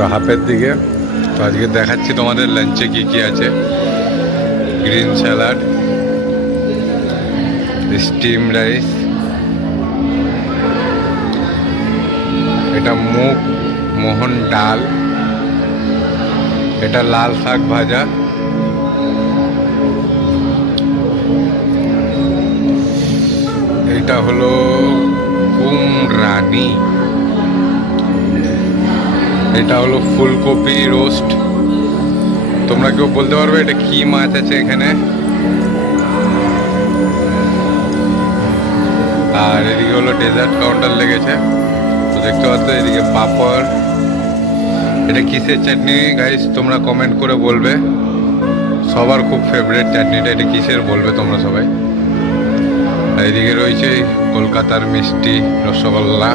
তো হাফের দিকে। তো আজকে দেখাচ্ছি তোমাদের লাঞ্চে কি কি আছে। গ্রিন স্যালাড, স্টিম রাইস, এটা মুগ মোহন ডাল, এটা লাল শাক ভাজা, এটা হলো কুমড়ানি, এটা হলো ফুলকপি রোস্ট। তোমরা কেউ বলতে পারবে এটা কি মাছ আছে এখানে? আর এদিকে হলো ডেজার্ট কাউন্টার লেগেছে, তো দেখতে পাচ্ছ। এদিকে পাপড়। এটা কিসের চাটনি গাইস তোমরা কমেন্ট করে বলবে। সবার খুব ফেভারিট চাটনিটা, এটা কিসের বলবে তোমরা সবাই। আর এদিকে রয়েছে কলকাতার মিষ্টি রসগোল্লা।